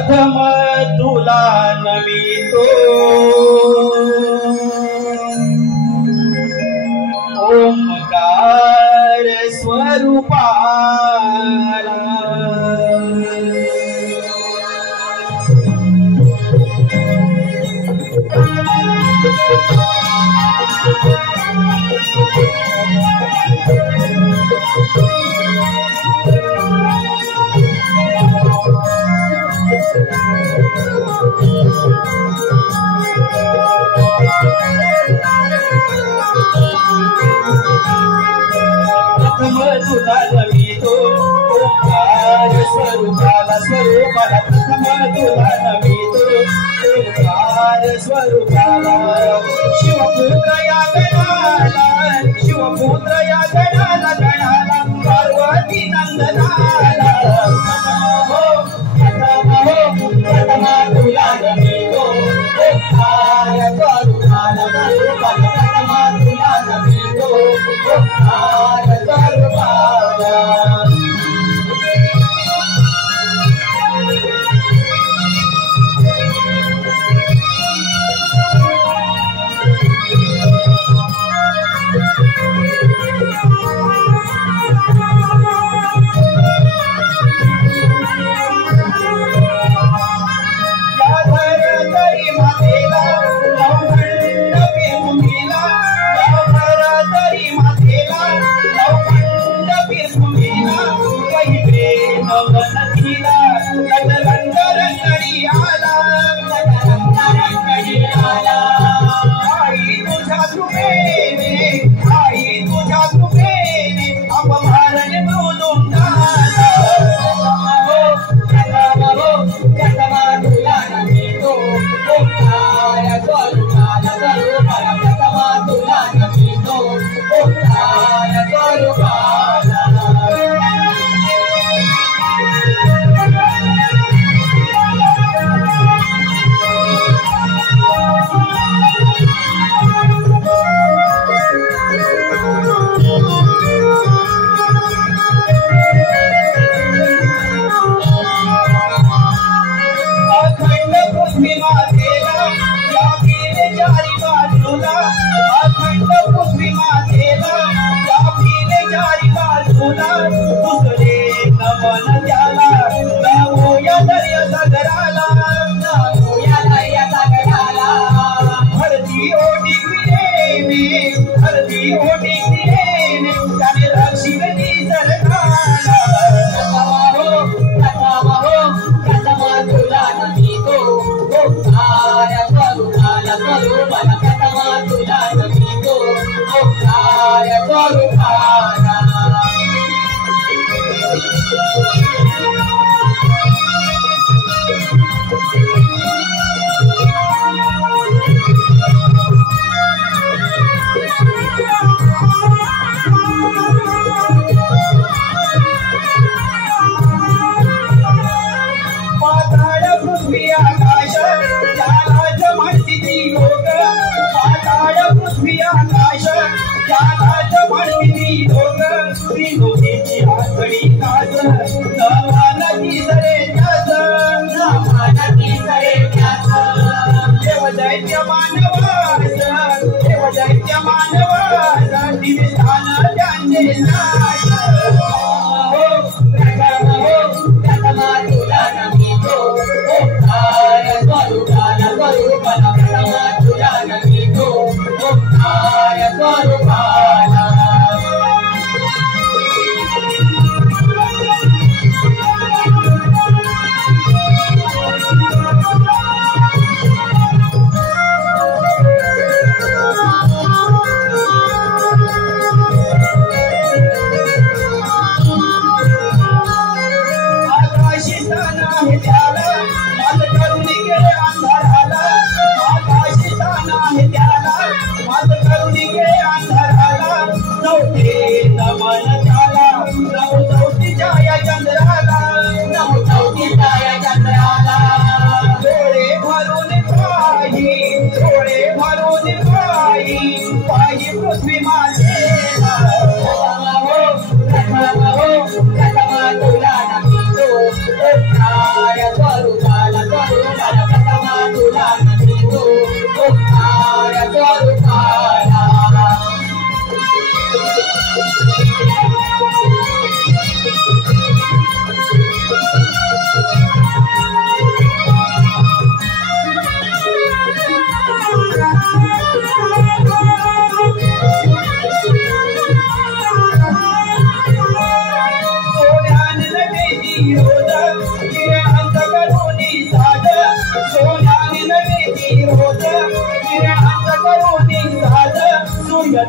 प्रथम तुला नमितो ओंकार स्वरूपाला प्रथम तुला नमितो ओंकार स्वरूपाला स्वरूपाला प्रथम तुला नमितो ओंकार स्वरूपाला शिवपुत्र या गणाला शिवपुत्र या गणाला गणाला पार्वती नंदनाला प्रथम तुला नमितो ओंकार स्वरूपाला स्वरूपाला प्रथम तुला नमितो ओंकार स्वरूपाला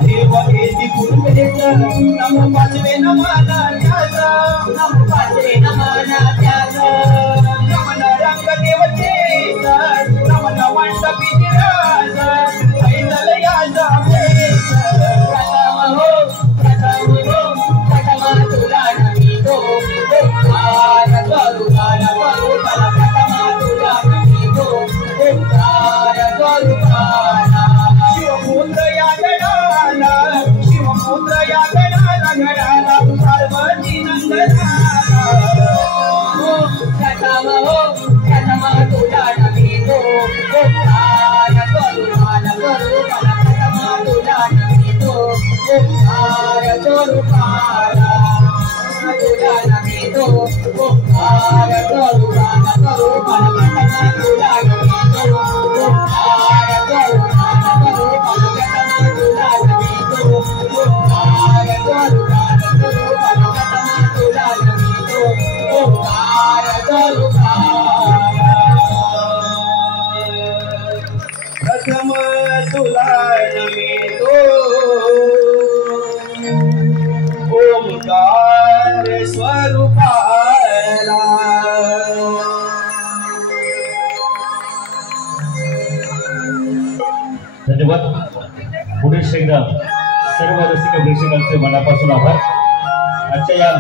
देव येती गुरुवेद नमो पाचवे नमाना त्याचा नमो पाचवे नमाना त्याचा नमन रंग देवतेचा नमन मंडपी निराज ऐसल याचा प्रथम तुला नमितो ओंकार स्वरूपाला स्वरूपाला प्रथम तुला नमितो ओंकार स्वरूपाला शिवपुत्र या शिवपुत्र या गणाला घडाला पार्वती नंदनाला प्रथम तुला नमितो ओंकार स्वरूपाला स्वरूपाला प्रथम तुला नमितो ओंकार स्वरूपाला तुला नमितो ओंकार स्वरूपाला स्वरूपाला प्रथम तुला नमितो ओंकार स्वरूपाला स्वरूपाला प्रथम तुला नमितो ओंकार स्वरूपाला स्वरूपाला प्रथम तुला नमितो ओंकार स्वरूपाला प्रथम तुला नमितो ओंकार स्वरूपाला धन्यवाद. पुढील एकदा सर्व रसिक प्रेक्षकांचे मनापासून आभार. आजच्या या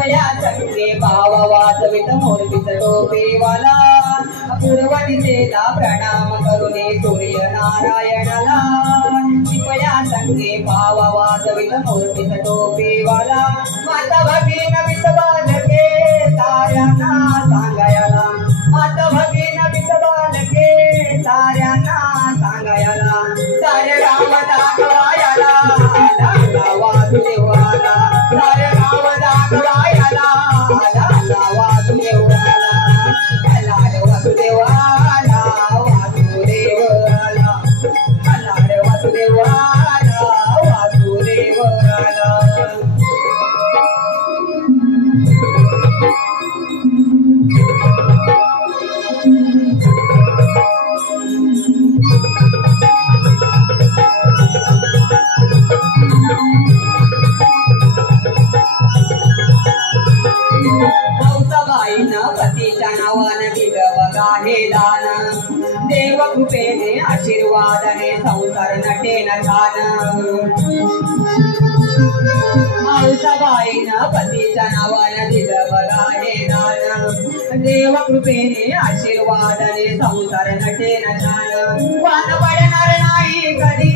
टिपल्या संगे भाव वाजवित मूर्तीच टोपेवाला पूर्व दिशेला प्रणाम करुणे सूर्य नारायणाला टिपल्या संगे भाव वाजवित मूर्तीच टोपेवाला माता भगीन विद्वानके साऱ्यांना सांगायला माता भगीन विद्वानके साऱ्यांना सांगायला सारे राम दाखवायला लाला वासुदेवाला सारे राम दाखवायला लाला वासुदेवाला लाला वासुदेवाला वासुदेवाला लाला वासुदेवाला वासुदेवाला पतीच्या नावानं दिलं बघा हे दान देव कृपेने आशीर्वादाने संसार नटेन छान माऊसाबाईनं पतीच्या नावानं दिलं बघा हे दान देव कृपेने आशीर्वादाने संसार नटेन छान वान पडणार नाही कधी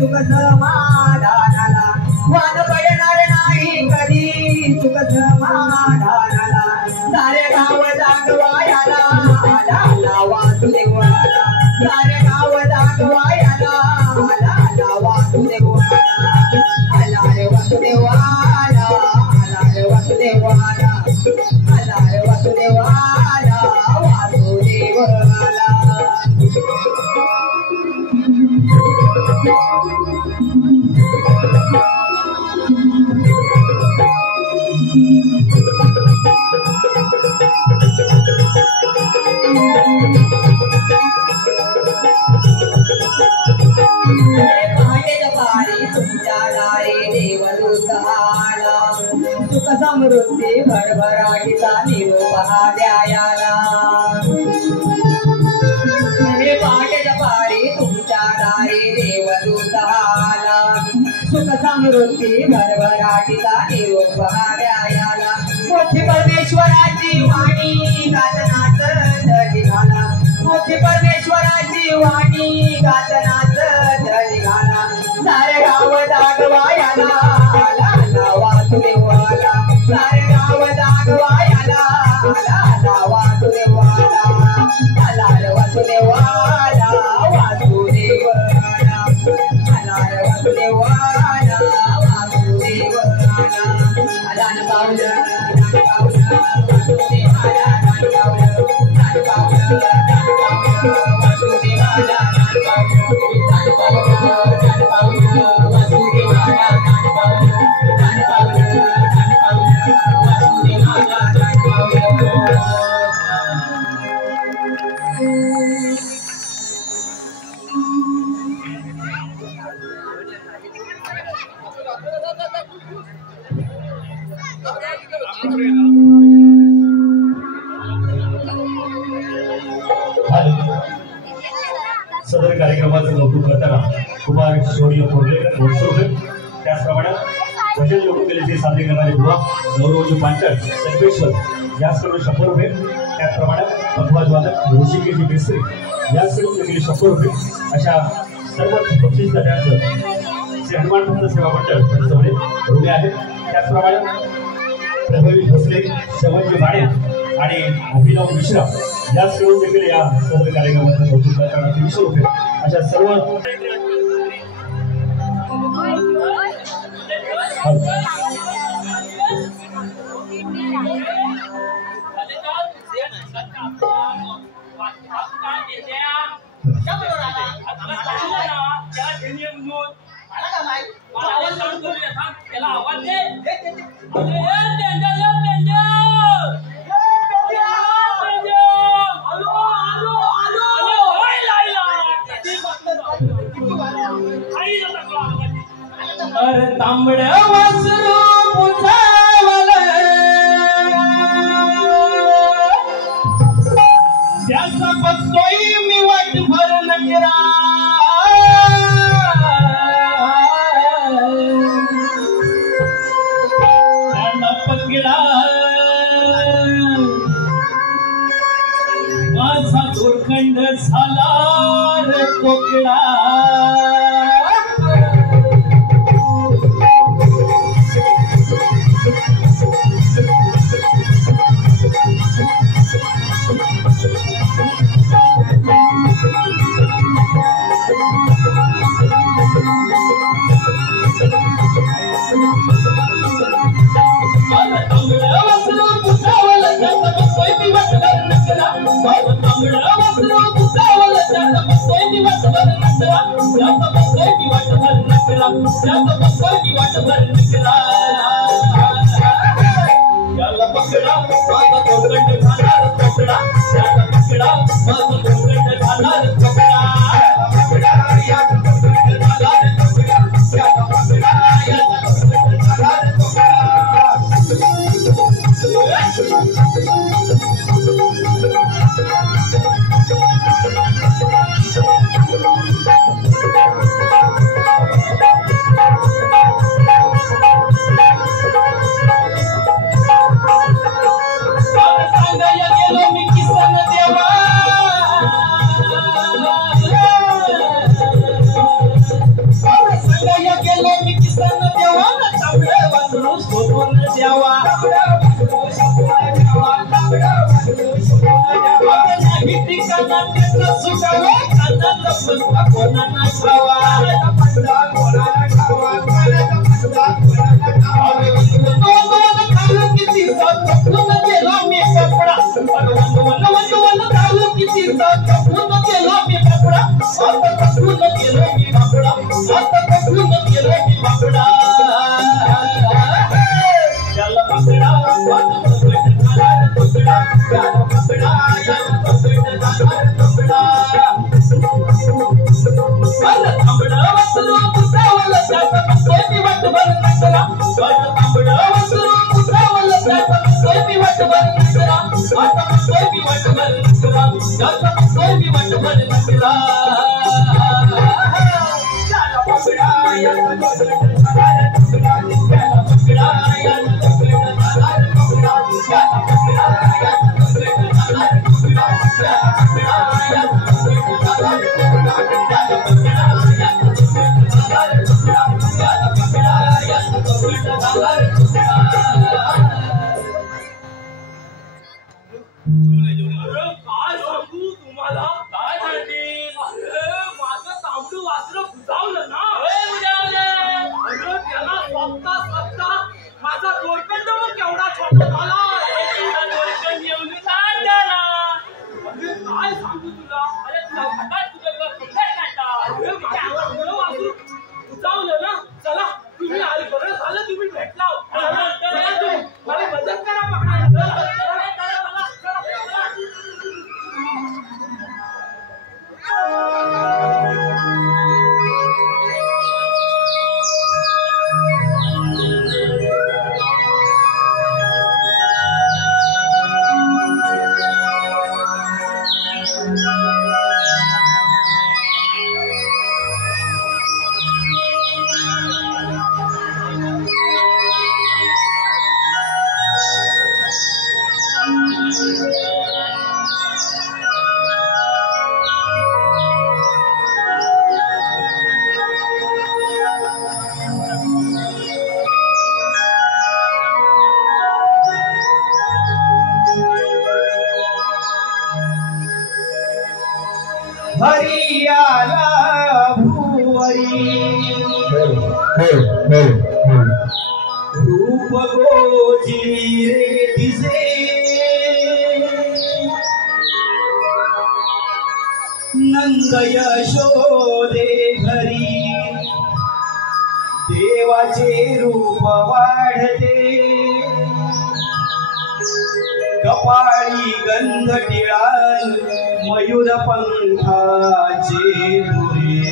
सुख समाधानाला वान पडणार नाही कधी सुख समाधानाला सारे गाव दाखवायला लाला वासुदेवाला सारे गाव दाखवायला लाला वासुदेवाला लाला वासुदेवाला लाला वासुदेवाला लाला वासुदेवाला वासुदेवाला सुख समृद्धी भरभराटीचा निरोप द्यायला हे पाट्याच्या पारी तुमच्या दारी देवदूत आला सुख समृद्धी भरभराटीचा निरोप द्यायला मोठी परमेश्वराची वाणी गातनाच निघाला मोठी परमेश्वराची वाणी गातनाच निघाला सारे गाव दाखवायला लाला वासुदेवाला सारे गाव दाखवायला लाला वासुदेवाला लाला वासुदेवाला वासुदेवाला लाला वासुदेवाला वासुदेवाला दान पावलं वासुदेवाला दान पावलं वासुदेवाला दान पावलं वासुदेवाला सदर कार्यक्रमाचं कौतुक करताना कुमार शौर्य कोर्लेकर गोडसोकर त्याचप्रमाणे भजन लोककलेचे सादरी करणारे बुवा गौरवजी पांचट संकेश्वर याचकडून 100 रुपये त्याचप्रमाणे पखवाज वादक ऋषिकेशी मिस्त्री याचकडून देखील 100 रुपये अशा सर्व बक्षीस त्यांचं श्री हनुमान भक्त सेवा मंडळ पंचवडे रुगे आहेत त्याचप्रमाणे प्रभावी भोसले शवनजी भाडे आणि अभिनव मिश्रा याचकडून देखील या सर्व कार्यक्रमाचं कौतुक करताना 300 रुपये अशा सर्व तांबड्या वासरू गोरगंड झाला रे कोकिळा हरियाला भुवरी रूप गोजी रे दिसे नंद यशोदे घरी देवाचे रूप वाढते कपाळी गंध टिळाल मयूर पंखाचे धुरे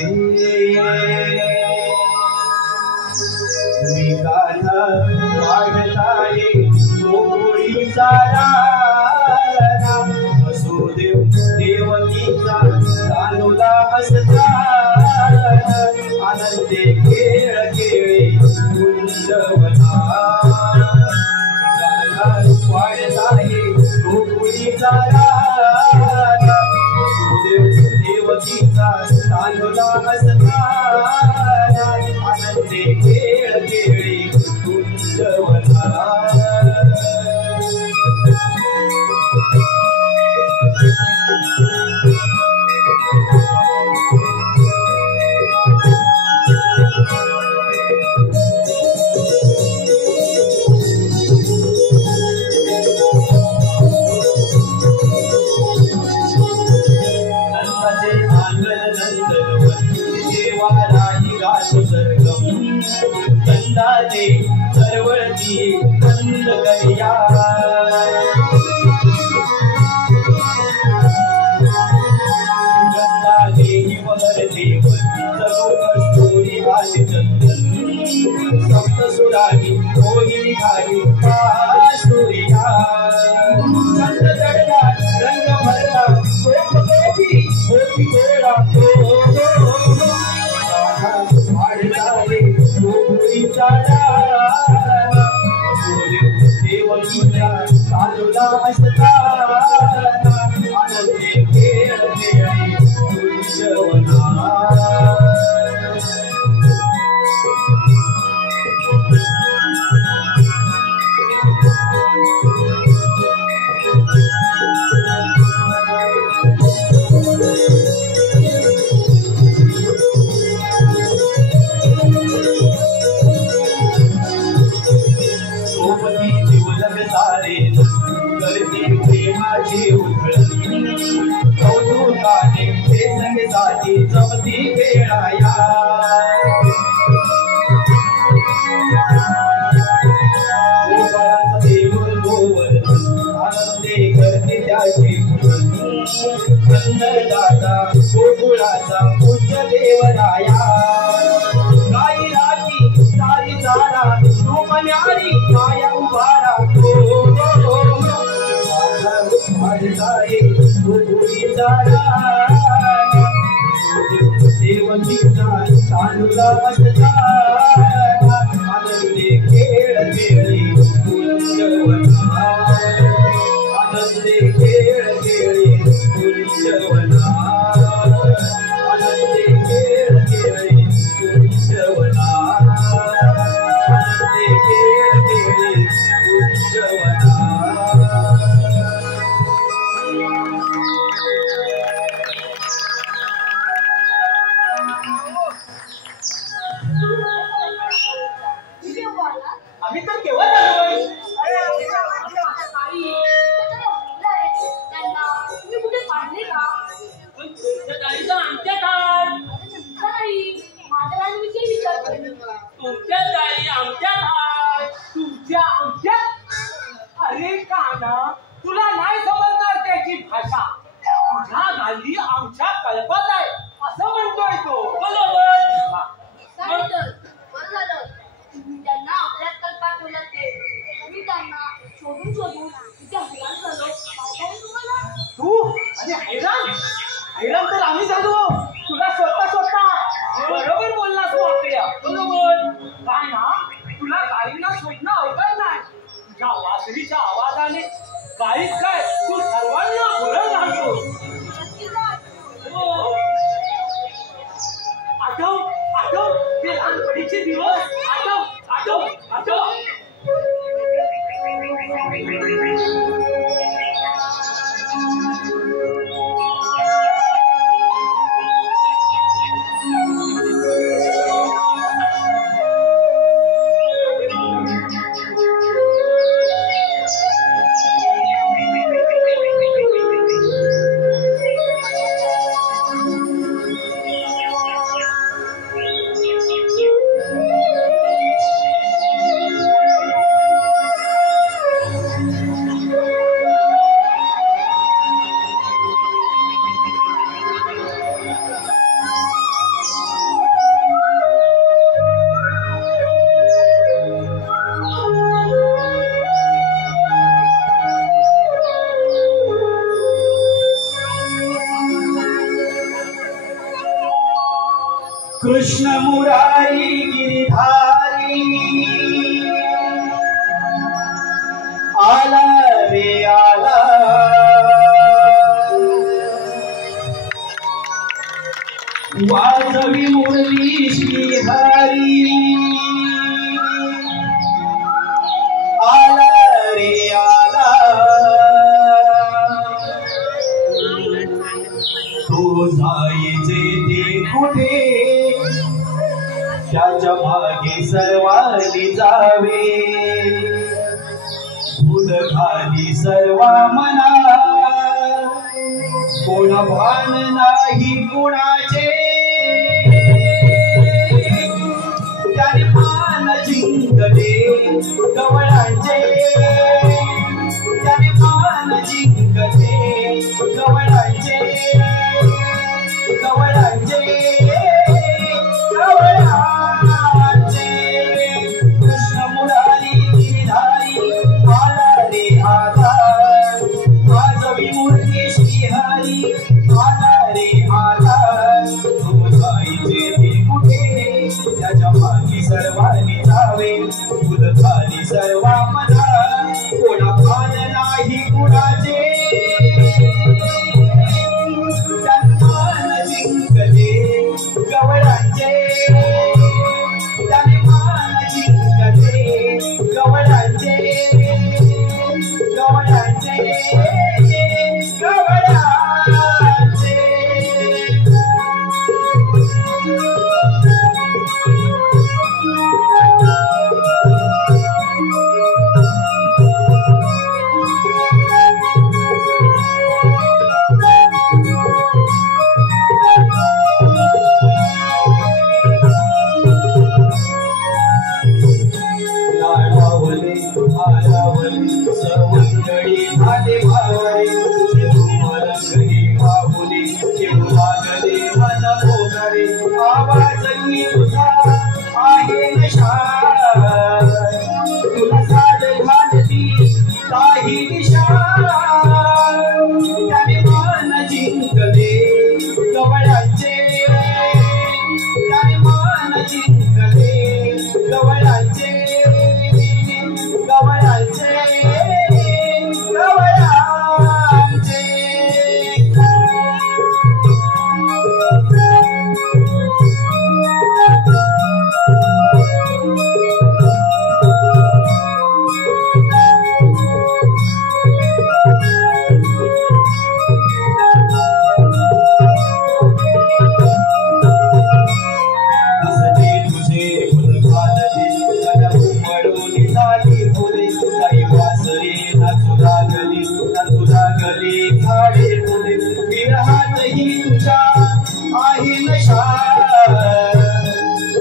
मी गाणं वाढताये गोकुळीचा राणा वसुदेव देवकीचा तांदुला असता आनंदे खेळ खेळे कुंजवना वाढत आहे गोकुळीचा राजा देवकीचा तांदुळा असताना आनंदे खेळ खेळी कुंजवना कंदाले सरवळती बंद करिया कंदाले वरते सर्व कस्तुरी आली चंदन सप्तसुरानी रोहिणी घाली सूर्या चंद चढला रंग भरला होती गोळा देवकीच्या तांदुळा असताना आनंदे खेळ खेळी कुंजवना करते प्रेमाची उधळण कौतुकाने ते संगीताची जमती खेळाया गोपाळाचा देऊळ गोवर्धन आनंदे करते त्याची दादा गोकुळाचा पूज्य देवराया गाई राजी सारी सारा तू मन्यारी माया उभारा देवकीचा तांदुळा असताना आनंदे खेळ खेळी कुंजवना आनंदे खेळ खेळी कुंजवना आनंदे खेळ खेळी कुंजवना आनंदे खेळ खेळी कुंजवना आम्ही तर केव्हा झालोय तुम्ही कुठे पाडले का तुमच्या गाडीचं आमच्या काय माझ्या गाडीविषयी विचारतोय तुमच्या गाडी आमच्या काय तुमच्या आमच्या अरे काना तुला नाही समजणार त्याची भाषा तुझ्या गाडी आमच्या कल्पात आहे असं म्हणतोय तो बरोबर बरं झालं तुम्ही त्यांना आपल्याच कल्पात ठेवलं ते मी त्यांना शोधून तिथे हैराण झालो तुम्हाला तू आणि हैराण हैराण तर आम्ही झालो तुला स्वतः बरोबर बोललास वाकड्या बरोबर काय ना तुला गाडीला शोधणं अवघड नाही तुझ्या वासरीच्या आवाजाने काहीच काय तू सर्वांना भुरळ घालतो आठव आठव ते लहानपणीचे दिवस आठव आठव आठव कृष्ण मुरारी गिरिधारी आला रे आला वाजवी मुरली श्रीहरी आला रे आला तो जायचे ते कुठे त्याच्या मागे सर्वांनी जावे भूल खाली सर्वा मना कोण भान नाही कुणाचे त्याने मान जिंकले गवळांचे त्याने मान जिंकले गवळांचे गवळांचे गवळांचे कृष्ण मुरारी गिरिधारी आला रे आला वाजवी मूर्ती श्रीहरी आला रे आला तो जायचे ते कुठे त्याच्या मागे सर्वांनी जावे फुल खाली सर्वा मना कोणा भान नाही कुणाचे मान जिंकले गवळांचे त्याने मान जिंकले गवळांचे गवळांचे गवळांचे सवंगडी झाले भावरे मलंगडी बाहुली घेऊ लागले मन भोगरे आवाज तुझा आहे नशा तुला साध घालती काही दिशा त्याने मान जिंकले गवळांचे त्याने मान जिंकले गवळांचे गवळांचे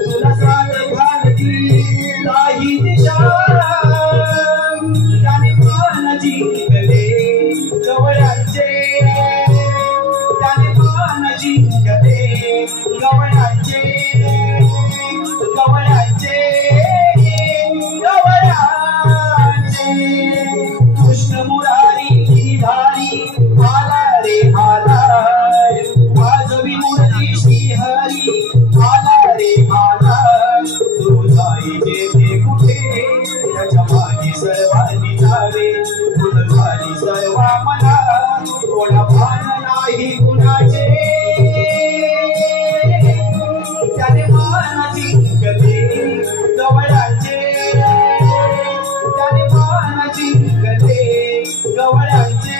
तुला साथ घालती काही दिशा त्याने मान जिंकले गवळांचे त्याने मान जिंकले गवळांचे गवळांचे गवळांचे कृष्ण मुरारी गिरिधारी आला रे आला वाजवी मूर्ती श्रीहरी आला रे आला तो जायचे ते कुठे त्याच्या मागे सर्वांनी जावे फुल खाली सर्वा मना कोणा भान नाही कुणाचे त्याने मान जिंकले गवळांचे त्याने मान जिंकले गवळांचे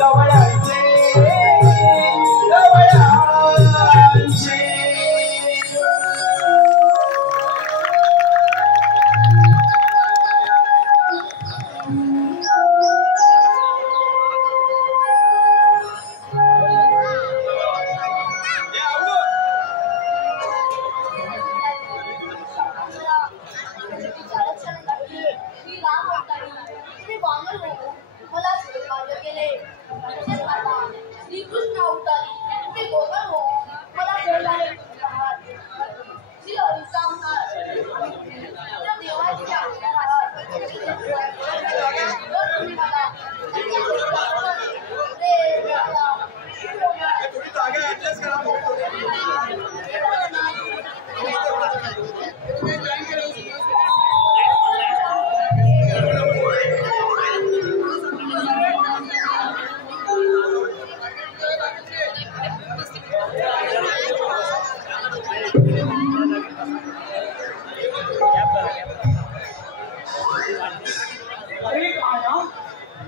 गवळांचे श्रीकृष्ण अवतारी ते गोवर हो मला बोलणारे देवाच्या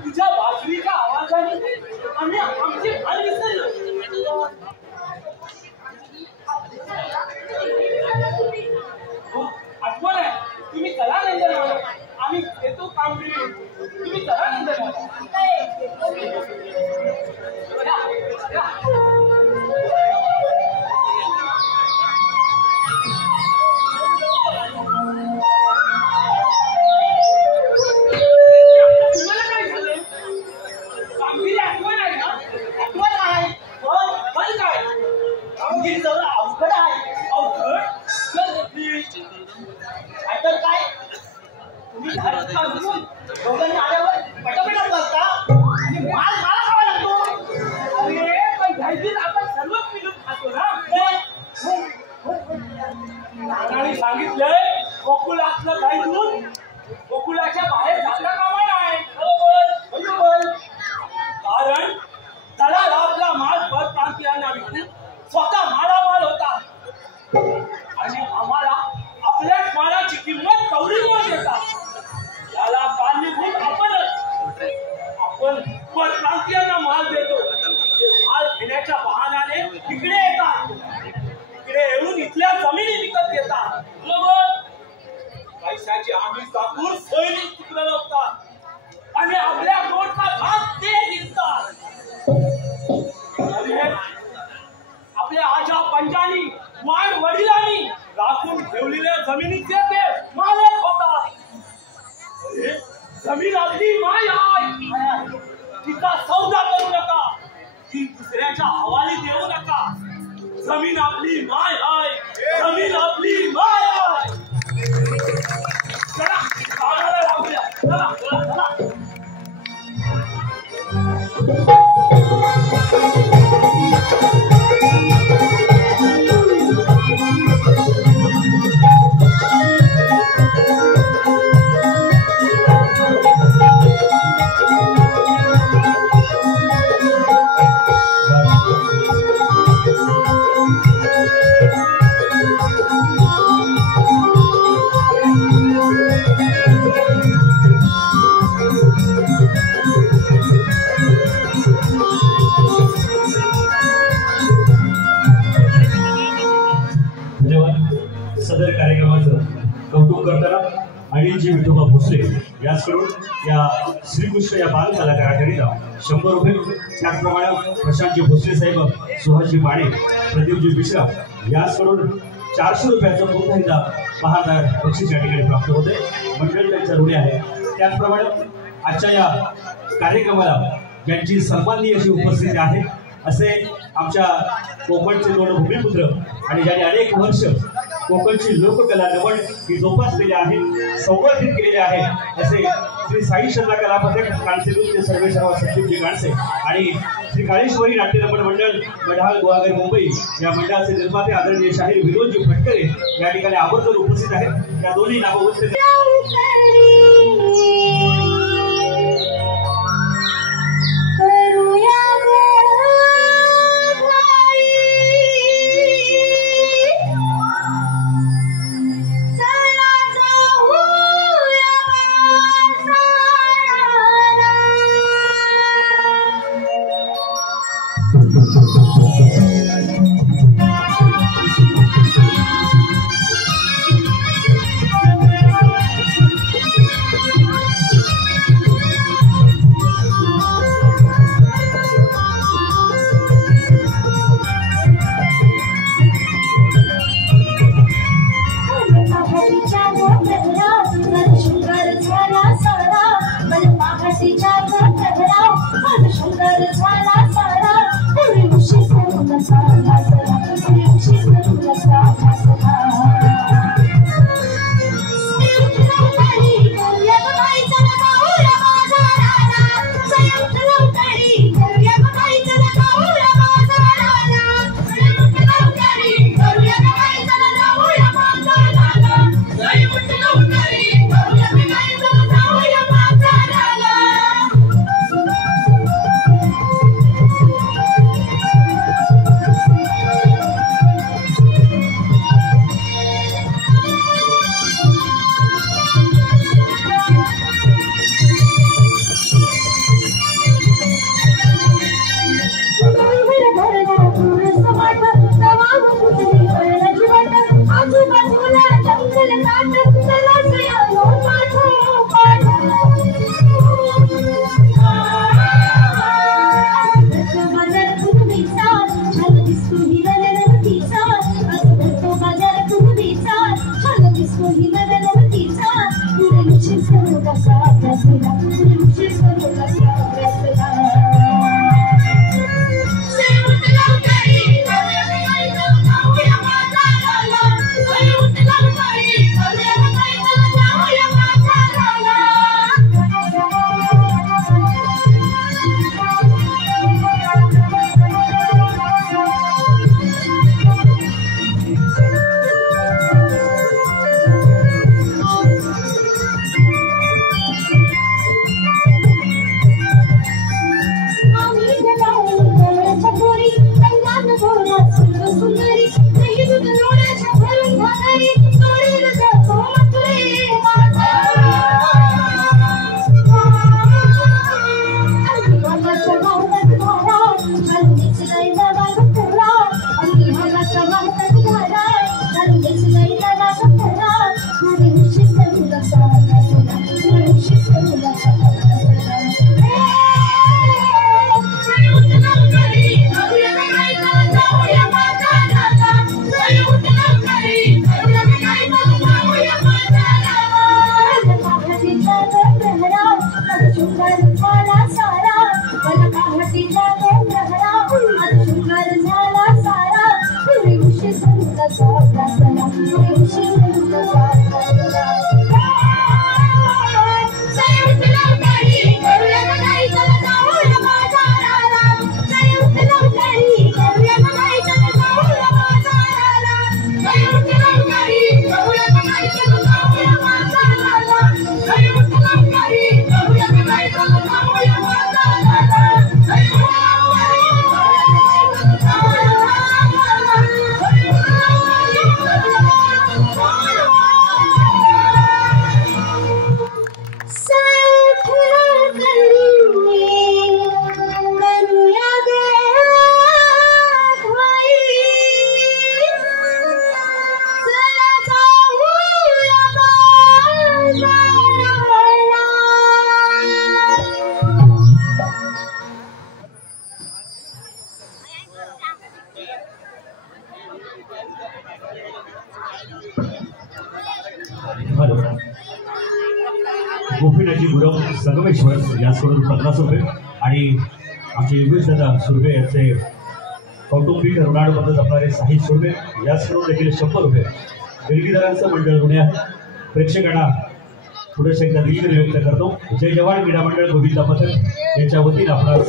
तुझ्या बासरीच्या आवाजाने आम्ही आमची भान विसरलो. आठवण आहे तुम्ही चला नंतर आम्ही येतो कामगिरी. तुम्ही चला नंतर सांगितलंय गोकुळातलं काही दूध गोकुळाच्या बाहेर जाता कामा नाही. कारण दलाल आपला माल परप्रांतीयांना विकून स्वतः मालामाल होता आणि आम्हाला आपल्याच मालाची किंमत कवडीवर देतात. याला कारणीभूत आपणच. आपण परप्रांतीयांना माल देतो, ते माल घेण्याच्या बहाण्याने इकडे येतात. इकडे येऊन इथल्या जमिनी विकत घेतात. पैशाची आम्ही दाखवून सैनिक तिकडे लावतात आणि आपल्या कोटचा भाग ते घेतात. आपल्या आजा पंजानी माय वडिलांनी राखून ठेवलेल्या जमिनीचे ते मालक होतात. जमीन आपली माय आहे, तिचा सौदा करू नका, ती दुसऱ्याच्या हवाली देऊ नका. जमीन आपली माय आहे, जमीन आपली माय आहे. चला कामाला लागूया. चला चला सदर कार्यक्रमाचं कौतुक करताना अनिलजी विठोबा भोसले याचकडून या श्रीकृष्ण या बाल कलाकाराकरिता 100 रुपये, त्याचप्रमाणे प्रशांतजी भोसले साहेब, सुहासजी माने, प्रदीपजी मिश्रा याचकडून 400 रुपयाचं पुन्हा एकदा बहारदार बक्षीस या ठिकाणी प्राप्त होते. मंडळ त्यांच्या ऋणी आहे. त्याचप्रमाणे आजच्या या कार्यक्रमाला ज्यांची सन्माननीय अशी उपस्थिती आहे असे आमच्या कोकणचे दोन भूमिपुत्र आणि ज्यांनी अनेक वर्ष कोकणची लोककला नमन ही जोपासलेली आहे, संवर्धित केलेली आहे असे श्री साई शंकर कला पथक कानसे नृत्य सर्वेसर्वा सचिवजी कानसे आणि श्री काळेश्वरी नाट्यरमण मंडळ मढाळ गुहागर मुंबई या मंडळाचे निर्माते आदरणीय शाहीर विनोदजी फटकरे या ठिकाणी आवर्जून उपस्थित आहेत. या दोन्ही नामवंत शृंगार झाला सारा मला पहाटीचा तो प्रहरा आज शृंगार झाला सारा पुढे उशी सुंदरचा प्रार्थना पुढे उशी सुंदरचा प्रार्थना संयुक्त लवकरी करूया नाही चला जाऊया बाजाराला संयुक्त लवकरी करूया नाही चला जाऊया बाजाराला संयुक्त लवकरी करूया नाही चला जाऊया बाजाराला संयुक्त लवकरी करूया नाही चला जाऊया बाजाराला गोपीनाथजी गुरव संगमेश्वर याचकडून 50 रुपये आणि आमचे योगेश दादा सुर्वे यांचे कौटुंबिक ऋणानुबंध जपणारे साहिल सुर्वे याचकडून देखील 100 रुपये देणगीदारांचं मंडळ ऋणी आहे. प्रेक्षकांना पुढे एकदा दिलगिरी व्यक्त करतो. जय जवान क्रीडा मंडळ गोविंदा पथक यांच्या वतीने आपणास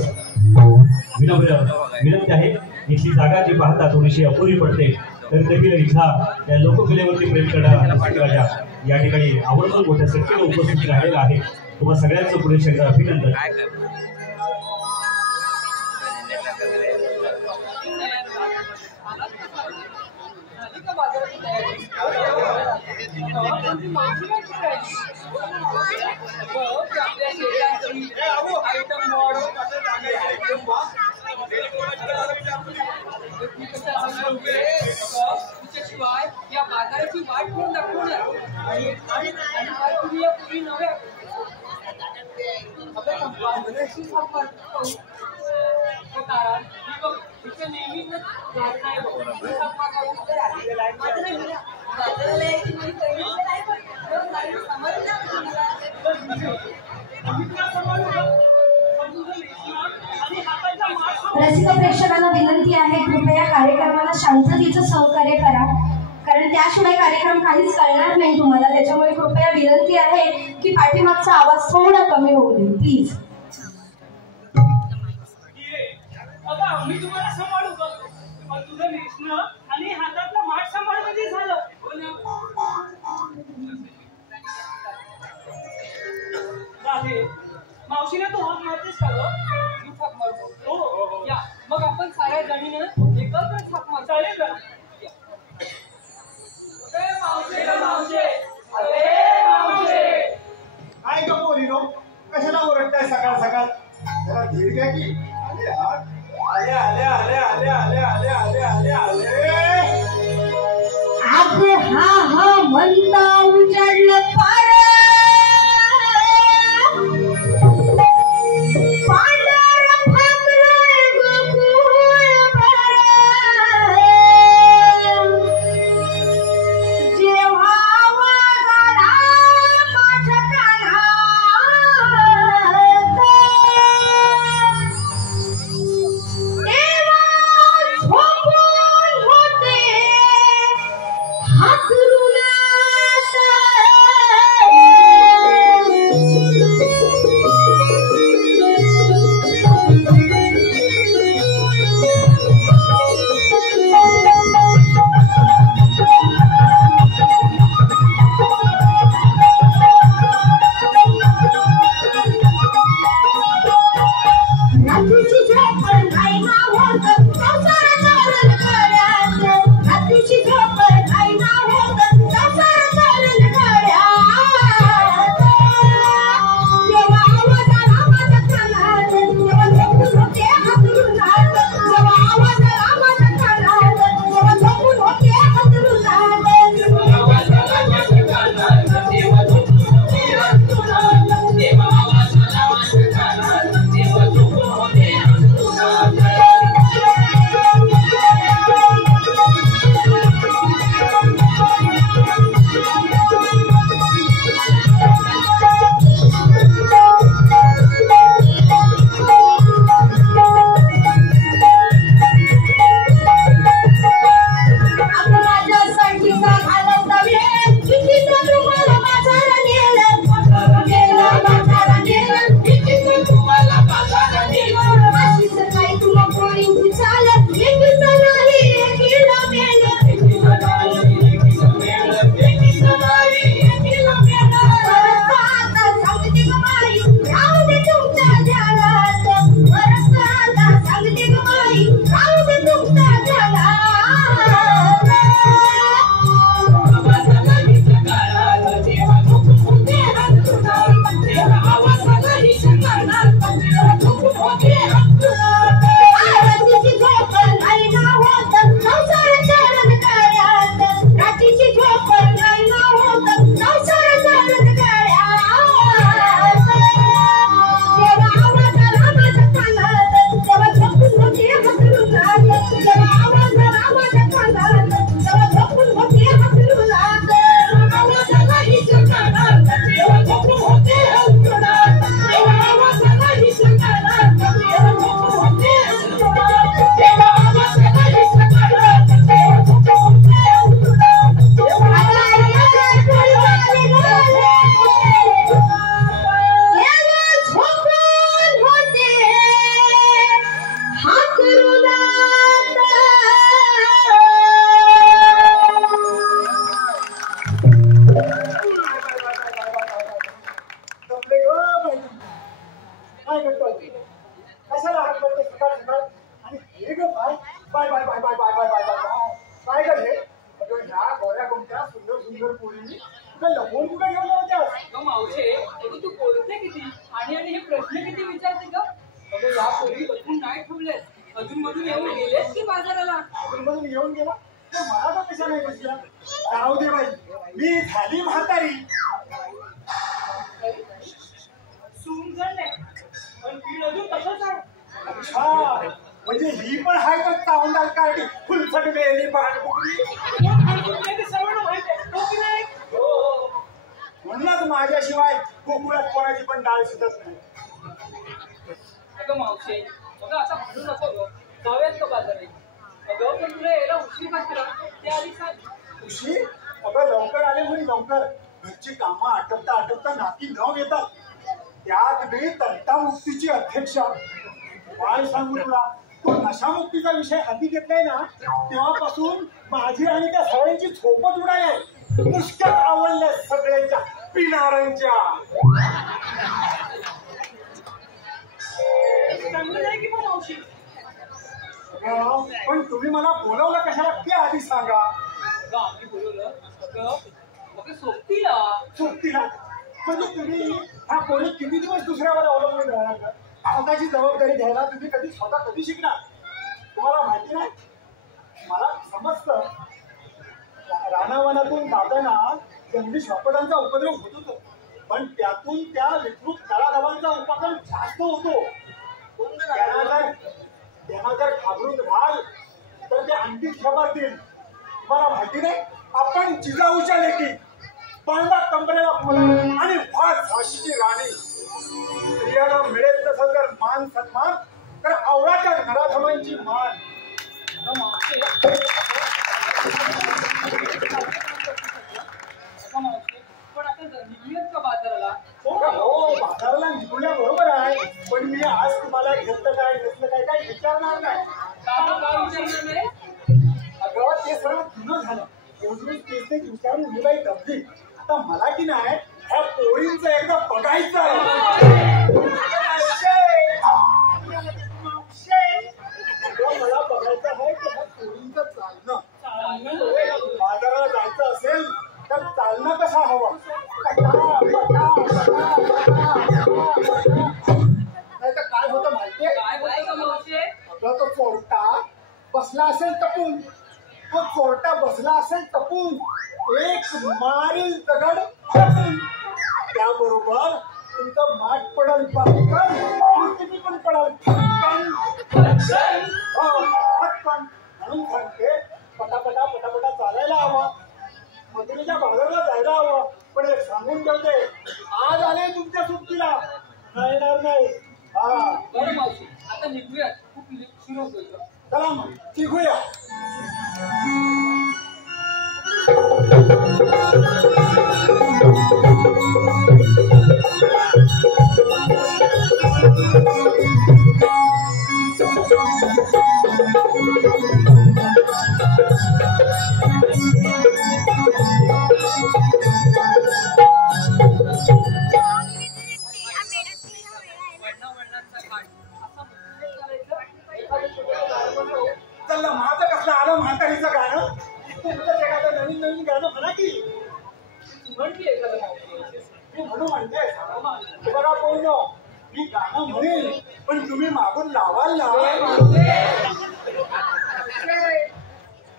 विनंती आहे. इथली जागा जी पाहता थोडीशी अपुरी पडते तर देखील इथला त्या लोककलेवरती प्रेम करणारा राजा या ठिकाणी आवर्जून मोठ्या संख्येने उपस्थित राहिलेला आहे. तुम्हा सगळ्यांचं पुढे एकदा अभिनंदन. शिवाय या बाजाराची वाट करून दाखवणार आणि तुम्ही या पूर्वी नव्हे रसिक प्रेक्षकांना विनंती आहे कृपया कार्यक्रमाला शांततेचं सहकार्य करा कारण त्याशिवाय कार्यक्रम काहीच कळणार नाही तुम्हाला. त्याच्यामुळे कृपया विनंती आहे की पाठीमागचा आवाज थोडा कमी होऊ दे प्लीज. आम्ही तुम्हाला सांभाळू पण तुझं नेसणं आणि हातातलं माठ सांभाळ मध्ये झालं. मावशीला तू हात मारतेस का गं? हाक मारतो हो या मग आपण साऱ्या जणीनं एकत्रच हाक मार. चालेल का? काय का पोरीनो कशाला ओरडताय सकाळ सकाळ? जरा धीर घ्या की. आले आले आले आले आले आले आले आले आले आले हा म्हणता उजाडलं पार हातरुणात होती. कशाला हात पडते सकाळ सकाळ आणि हे ग bye bye bye bye bye bye bye bye bye काय ग हे अगं ह्या गोऱ्या कोणत्या सुंदर सुंदर पोरी तुला लपवून कुठे घेऊन होत्यास? अगं मावशे, अगं तू बोलते किती आणि हे प्रश्न किती विचारते ग? अगं या पोरी बसून नाही ठेवलेस, अजून मधून येऊन गेलेस की बाजाराला? मधून येऊन गेला तर मला तर कशा नाही बसला. जाऊ दे बाई, मी झाली म्हातारी. सून झाले पण ती अजून तसंच आहे. अच्छा, म्हणजे ही पण हाय तर चावंदाल काढली फुलसट वेली पाणबुकली. ते सर्वांना माहित आहे, हो की नाही? म्हणूनच माझ्याशिवाय कोकुळात कोणाची पण डाळ सुटत नाही. अगं मावशे, अगं आता म्हणू नको ग, जाऊयात का बाजारात? अगं पण तुला यायला उशीर का केला ते आधी सांग. उशीर? अगं लवकर आले म्हणे लवकर. घरची कामं आटपता आटपता नाकी न घेतात. त्यात मी तंटामुक्तीची अध्यक्षा. काय सांगू तुला, तो नशामुक्तीचा विषय हाती घेतलाय ना तेव्हापासून माझी आणि त्या सगळ्यांची झोपच उडाली आहे. नुसत्याच आवडल्या सगळ्यांच्या पिणाऱ्यांच्या. चांगलं आहे की पण मावशी. पण तुम्ही मला बोलवलं कशाला ते आधी सांगा. अगं आम्ही बोलवलं अगं सोबतीला. सोबतीला म्हणजे तुम्ही हा कोणी किती दिवस दुसऱ्यावर अवलंबून राहणार का? स्वतःची जबाबदारी घ्यायला तुम्ही स्वतः कधी शिकणार? तुम्हाला माहिती नाही, मला समजतं रानावनातून जाताना जंगली श्वापदांचा उपद्रव होत होतो, पण त्यातून त्या विकृत तळागावांचा उपक्रम जास्त होतो. त्यांना जर घाबरून राहाल तर ते आणखीच घाबरतील. तुम्हाला माहिती नाही, आपण जिजाऊच्या लेकी पांडा कंबरेला फुलं आणि फार झाशीची राणी. स्त्रियाला मिळेल तसं जर मान सन्मान तर औराच्या नराधमांची मान. पण आता निघूयात का बाजाराला? हो, बाजाराला निघूया बरोबर आहे, पण मी आज तुम्हाला घेतलं काय घेतलं काय काय विचारणार नाही. काय विचारणार नाही? अगं ते सर्व जुनं झालं. रोज रोज तेच तेच विचारून ही बाई दमली. आता मला की नाही ह्या पोळींचं एकदा बघायचं आहे. मला बघायचं आहे की ह्या पोळींचं चालणं. बाजाराला जायचं असेल तर चालणं कसं हवं? नाही तर काय होतं माहितीये? काय बोलतो का मावशे? अगं तो चोरटा बसला असेल टपून, तो चोरटा बसला असेल टपून, एक मारील दगड टपून. त्याबरोबर तुमचं माठ पडल पटकन आणि तुम्ही पण पडाल पटकन. हो पटकन. म्हणून सांगते पटापटा पटापटा चालायला हवं, मजुरीच्या बाजाराला जायला हवं. पण एक सांगून ठेवते, आज आले तुमच्या सुट्टीला नाही येणार नाही. हा बरं मावशी, आता निघूयात, खूप उशीर होतोय. चला मग निघूया. चला माझं कसलं आलं म्हातारीचं गाणं. तुमचं एखादं नवीन नवीन गाणं म्हणा की. म्हणती एखादं मावशी. मी म्हणू म्हणते बघा कोण मी गाणं म्हणेल पण तुम्ही मागून लावाल ना.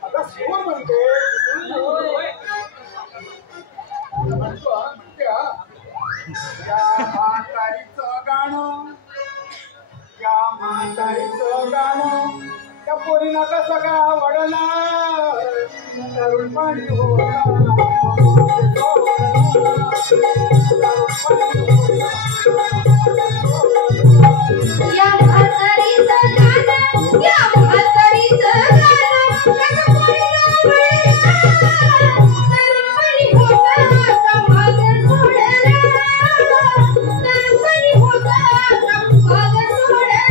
आता सूर म्हणते म्हणते या म्हातारीचं गाणं, या म्हातारीचं गाणं त्या पोरीना कसं का आवडणार. तरुणपणी या म्हातारीचं गाणं, या म्हातारीचं गाणं कसं पोरीला आवडलं. तरुणपणी होता का मागं सोडलं, तरुणपणी होता का मागं सोडलं.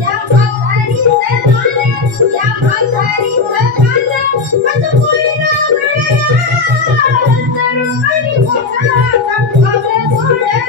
या म्हातारीचं गाणं, या म्हातारीचं गाणं कसं पोरीला आवडलं. तरुणपणी होता का मागं सोडलं.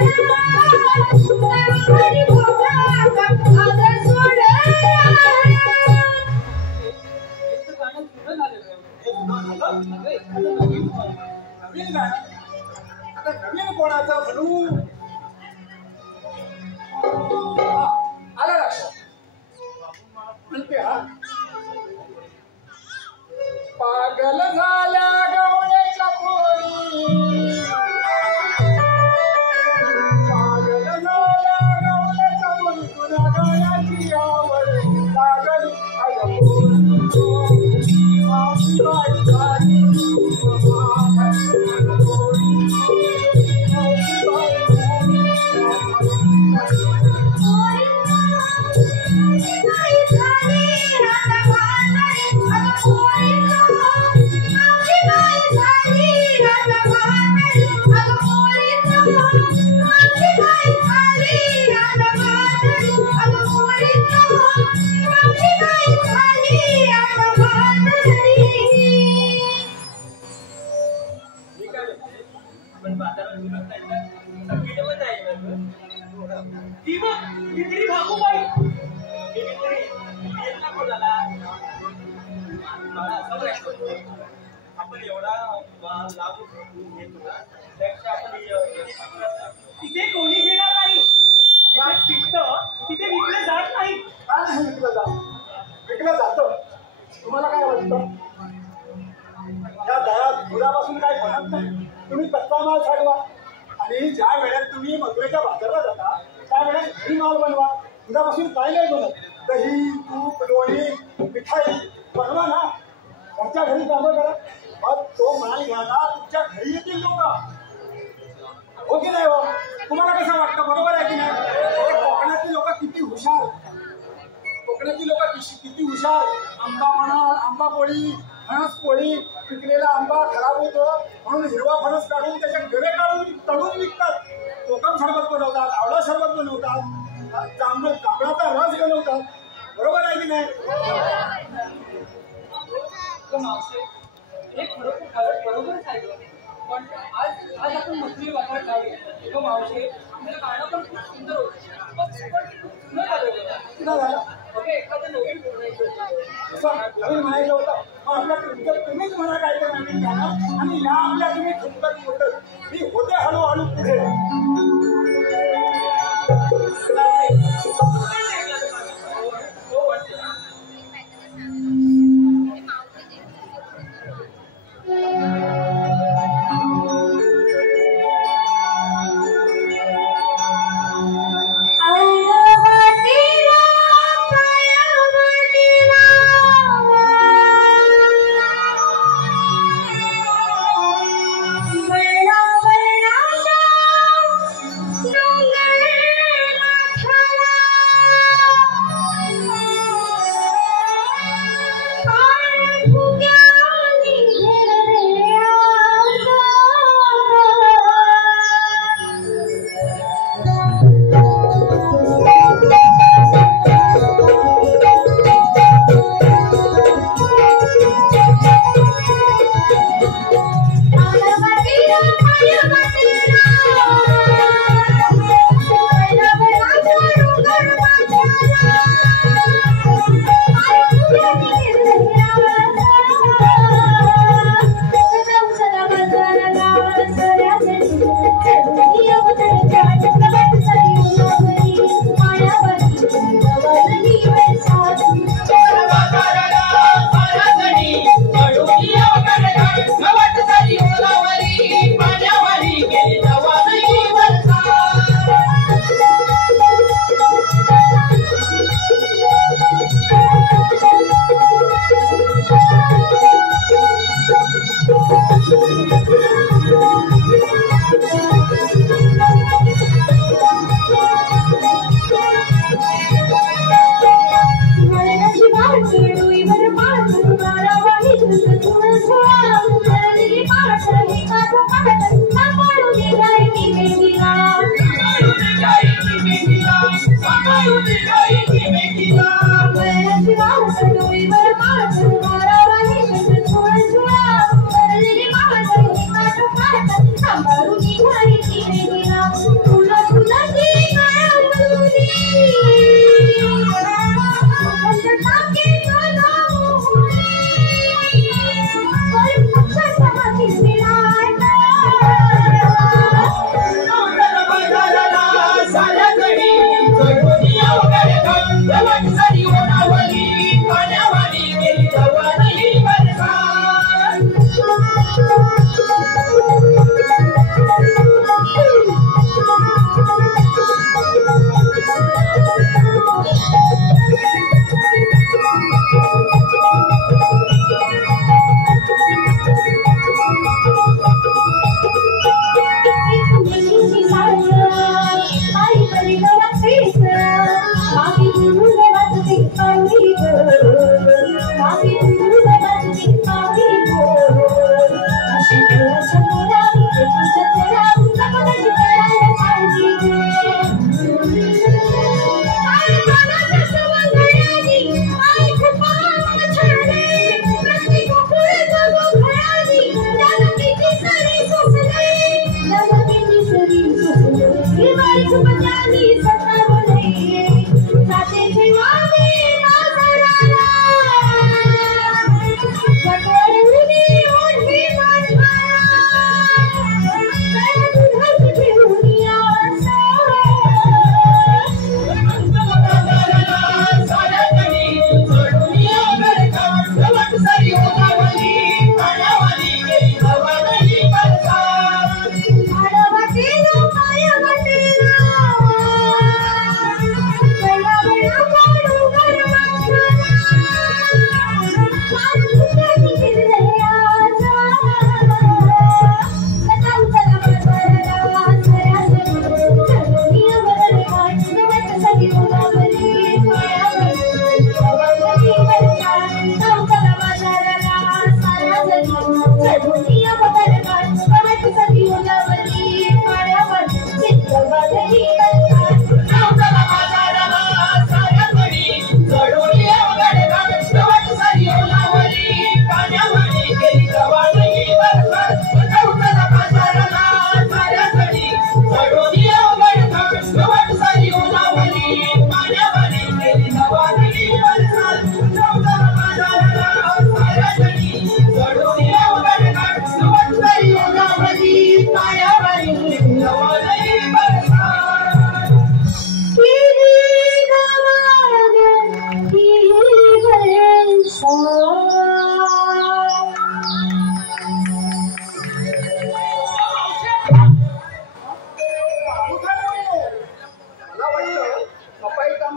यावर लागली मावशीबाई झाली आपण एवढा लाभ घेतो ना त्यापेक्षा आपण तिथे कोणी घेणार नाही तिथे विकले जात नाही. काय नाही विकलं जात? विकलं जातं. तुम्हाला काय वाटतं? या दह्यात दुधापासून काही बनत नाही. तुम्ही कच्चा माल साठवा आणि ज्या वेळेत तुम्ही मधुरेच्या बाजारला जाता त्या वेळेत घरी माल बनवा. दुधापासून काही नाही बनत. दही, तूप, लोणी, मिठाई बनवा ना. घरच्या घरी कामं करा. मग तो माल घ्यायला तुमच्या घरी येतील लोक. हो की नाही? हो तुम्हाला कसं वाटतं? बरोबर आहे की नाही? कोकणातली लोक किती हुशार. कोकणातली लोक किती हुशार. आंबा म्हणा, आंबा पोळी, फणस पोळी, पिकलेला आंबा खराब होतो म्हणून हिरवा फणस काढून त्याचे गरे काढून तळून विकतात. कोकम सरबत बनवतात, आवळा सरबत बनवतात, जांभळाचा रस बनवतात. बरोबर आहे की नाही? मावशे हे खरोखर बरोबरच आहे. पण आज आपण मथुरी वापर खाऊया. मावशे आपलं गाणं पण खूप सुंदर होतं. एखादं नवीन नवीन म्हणायचं होतं. मग आपल्या तुम्हीच म्हणा काय तर नवीन गाणं आणि या आपल्या तुम्ही ठुमकत होतं. मी होते हळूहळू पुढे. साऱ्या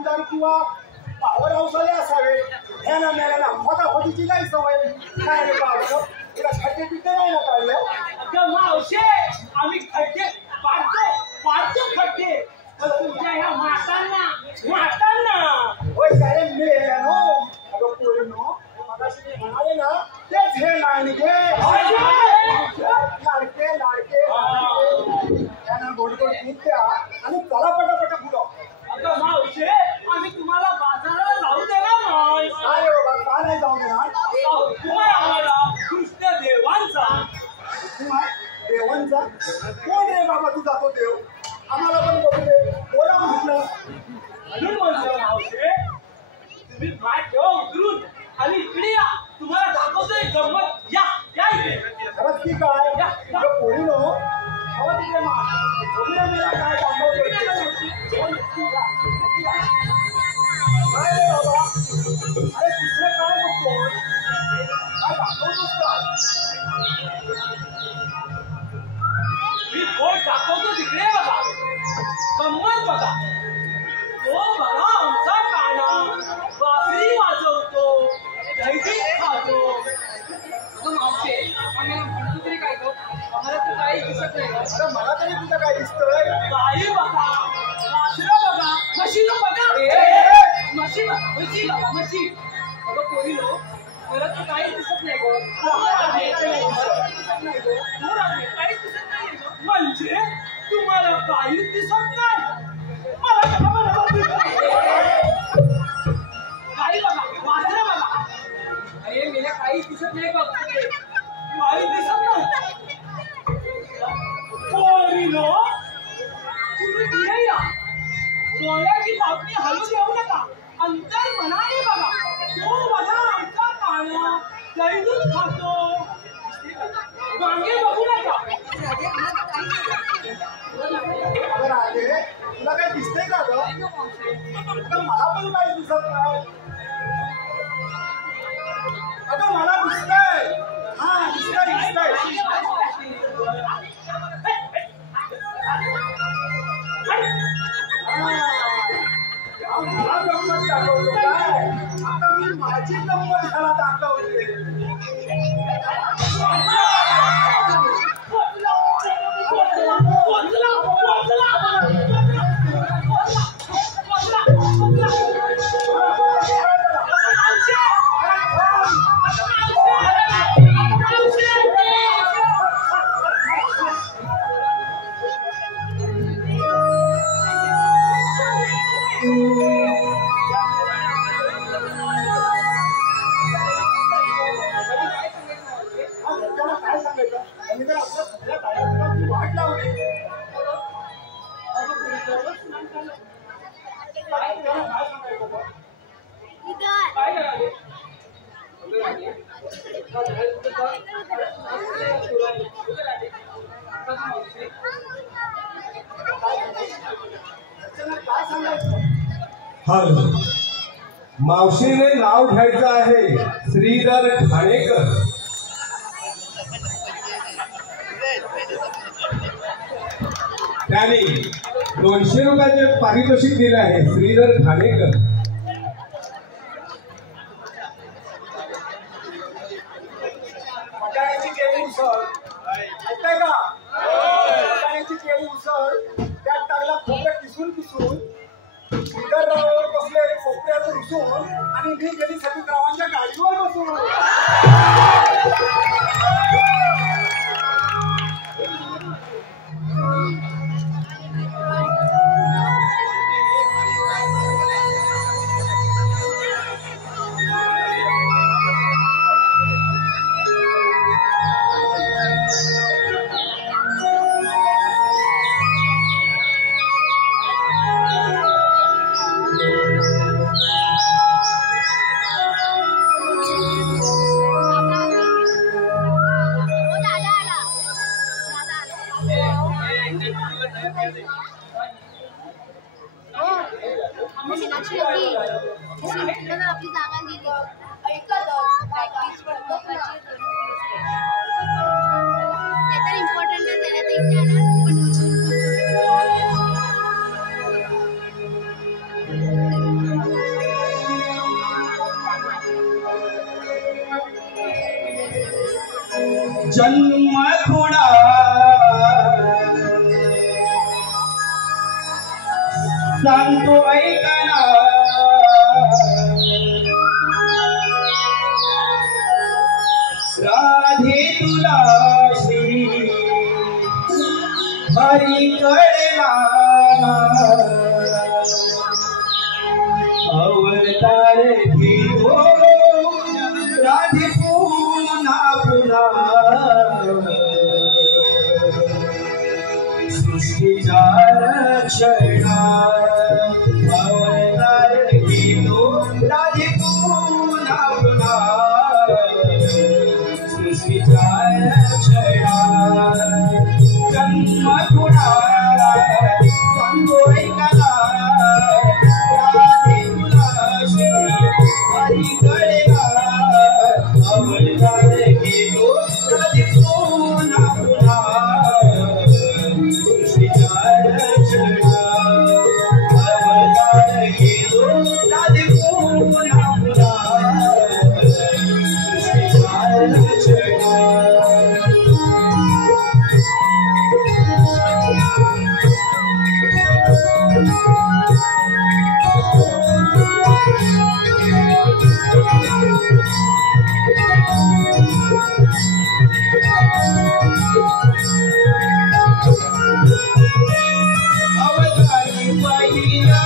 आमदार किंवा पॉवर हाऊसवाले असावे. ह्याला मेल्याला होताची नाही सवय. काय रे बाबा तुला खड्डे पिटे नाही ना काढलं? अगं मावशे, आम्ही खड्डे पाडतो खड्डे. पण तुमच्या ह्या म्हातांना होय काय मेल्यानो. अगं पोरीनो, मगाशी मी म्हणाले ना तेच हे लांडगे लाडके त्यांना गोड गोड दूध द्या आणि चला पटापट पुढं. अगं मावशे, आम्ही तुम्हाला बाजाराला जाऊ दे ना माय. काय बाबा का नाही जाऊ देणार? तुम्हाला आम्हाला कृष्ण देवांचा देवांचा कोण रे बाबा तू जातो देव? आम्हाला पण बघू दे. बोला म्हटलं म्हणून म्हणतो मावशे, तुम्ही पाठ ठेवा उतरून आणि इकडे या. तुम्हाला दाखवतोय गंमत. या या इथे. खरंच की काय पोरीनो हवा तिकडे मला काय दाखवतोय? काय रे बाबा? अरे तिकडे काय बघतोय? काय दाखवतोस काय? मी बोट दाखवतो तिकडे बघा. गंमत बघा. तो बघा आमचा काना बासरी वाजवतो, दैवी खातो. मावशे, आम्हाला म्हणतो तरी काय गो? आम्हाला तर काही दिसत नाही. अरे मला तरी तुझं काय दिसतंय? गाई बघा, वासरं बघा, म्हशी बघा. म्हशी बघा, म्हशी. अगं पोरीनो, मला तर काहीच दिसत नाही गो. काहीच दिसत नाही गो. म्हणजे तुम्हाला काहीच दिसत नाही? मला गाई बघा, वासरं बघा. अरे मेल्या काहीच दिसत नाही बघ. काहीच दिसत नाही. पोरीनो, तुम्ही पुढे या. डोळ्याची पापणी हलू देऊ नका. अंतर मनाने बघा. तो बघा आमचा काना दैवत खातो. मागे बघू नका. अरे राजे तुला काय दिसतंय का ग? अगं मला पण काही दिसत नाही. अगं मला दिसतंय. हा दिसतंय. मला गंमत दाखवतो काय? आता मी माझी गंमत ह्याला दाखवते. काय सांगायचं? मी तर आपल्या सगळ्या कार्यक्रमाची वाट लावली. काय करावे? काय सांगायचं? हॅलो, मावशीने नाव घ्यायचं आहे श्रीधर ठाणेकर. त्यांनी 200 रुपयाचे पारितोषिक दिले आहे. श्रीधर ठाणेकर. मटाण्याची केळी उसळ ऐकताय का? मटाण्याची केळी उसळ त्यात टाकला खोबरं किसून सुंदररावावर बसले कोपऱ्यात रुसून आणि मी गेली सतीरावांच्या गाडीवर बसून. मीनाक्षी होती आपली जागा गेली. ते तर इम्पॉर्टंट आहे. जन्म थोडा सांगतो ऐकना राधे तुला श्री हरी कळला अवतार घेतो राधे पुन्हा पुन्हा सृष्टीच्या रक्षणा अवतार घेतो राधे पुन्हा पुन्हा सृष्टीच्या रक्षणा जन्म थोडा सांगतो ऐकला राधे तुला श्री हरी कळला अवतार घेतो राधे पुन्हा पुन्हा सृष्टीच्या रक्षणा अवतार घेतो राधे पुन्हा पुन्हा सृष्टीच्या रक्षणा अवतारी पहिला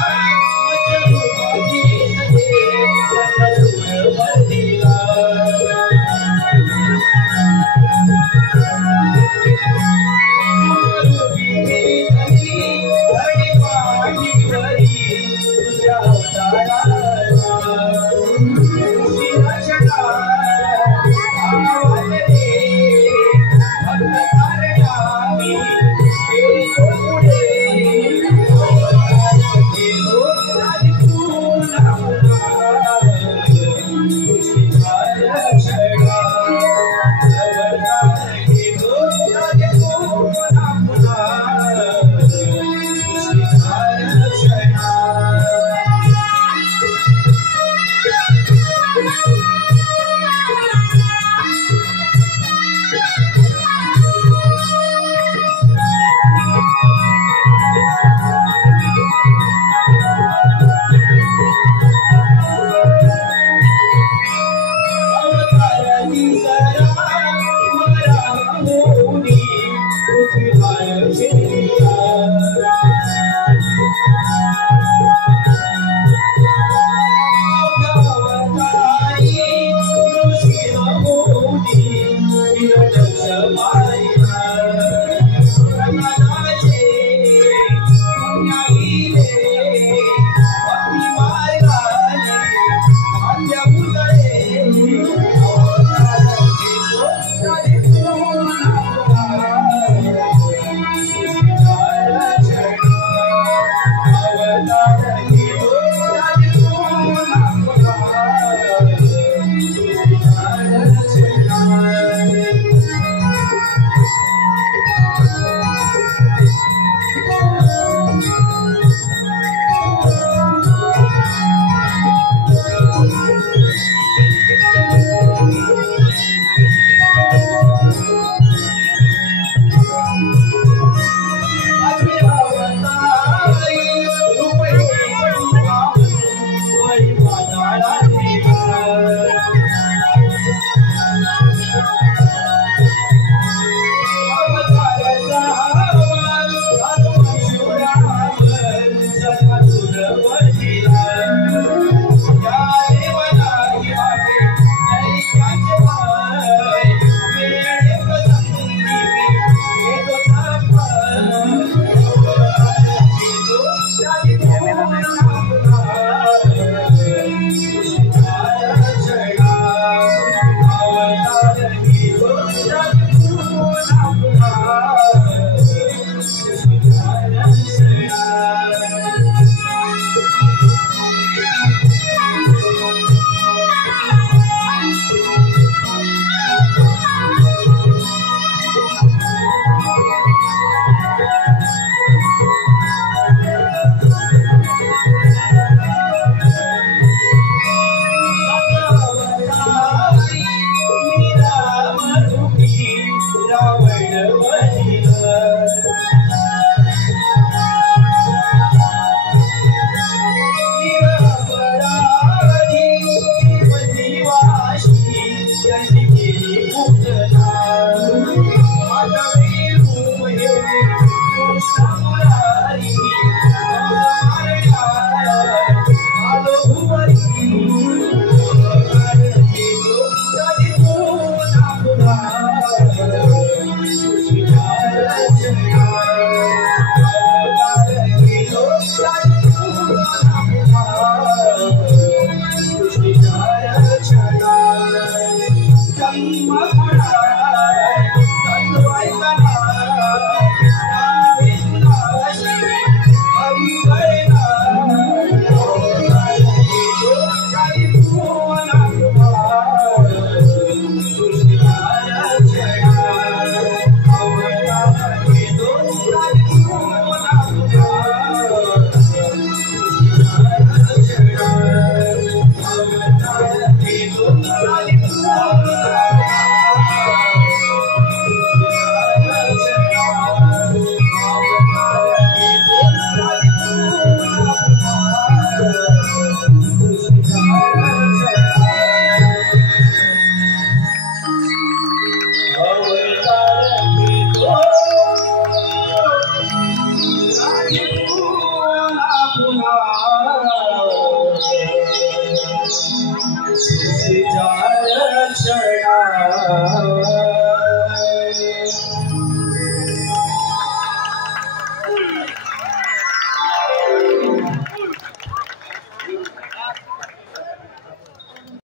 आहे